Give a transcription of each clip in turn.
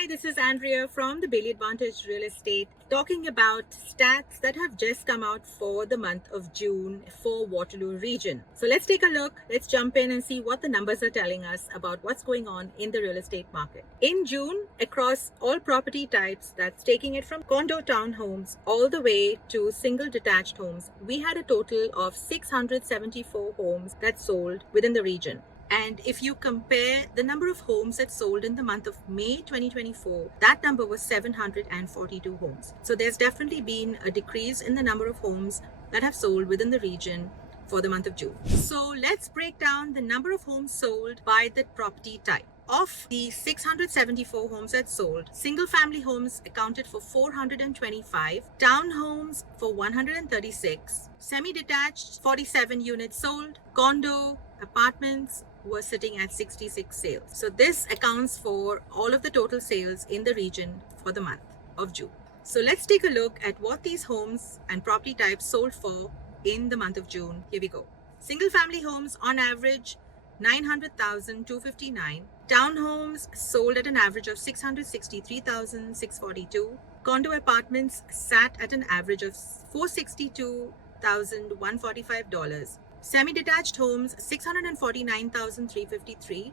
Hi, this is Andrea from the Bailey Advantage Real Estate talking about stats that have just come out for the month of June for Waterloo region. So let's take a look. Let's jump in and see what the numbers are telling us about what's going on in the real estate market. In June, across all property types, that's taking it from condo townhomes all the way to single detached homes, we had a total of 674 homes that sold within the region. And if you compare the number of homes that sold in the month of May 2024, that number was 742 homes. So there's definitely been a decrease in the number of homes that have sold within the region for the month of June. So let's break down the number of homes sold by the property type. Of the 674 homes that sold, single family homes accounted for 425, townhomes for 136, semi-detached 47 units sold, condo, apartments were sitting at 66 sales. So this accounts for all of the total sales in the region for the month of June. So let's take a look at what these homes and property types sold for in the month of June. Here we go. Single family homes on average 900,259. Townhomes sold at an average of 663,642. Condo apartments sat at an average of $462,145. Semi-detached homes, 649,353.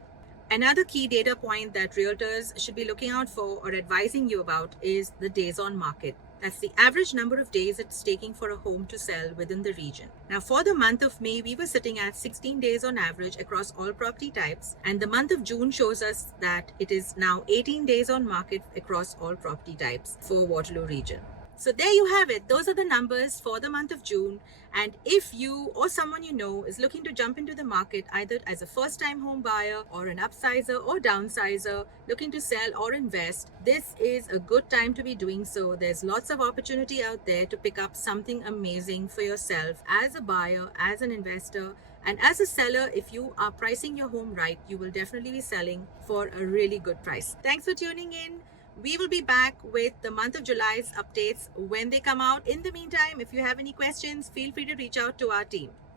Another key data point that realtors should be looking out for or advising you about is the days on market. That's the average number of days it's taking for a home to sell within the region. Now, for the month of May, we were sitting at 16 days on average across all property types. And the month of June shows us that it is now 18 days on market across all property types for Waterloo region. So there you have it. Those are the numbers for the month of June. And if you or someone you know is looking to jump into the market either as a first-time home buyer or an upsizer or downsizer looking to sell or invest, this is a good time to be doing so. There's lots of opportunity out there to pick up something amazing for yourself as a buyer, as an investor, and as a seller. If you are pricing your home right, you will definitely be selling for a really good price. Thanks for tuning in. We will be back with the month of July's updates when they come out. In the meantime, if you have any questions, feel free to reach out to our team.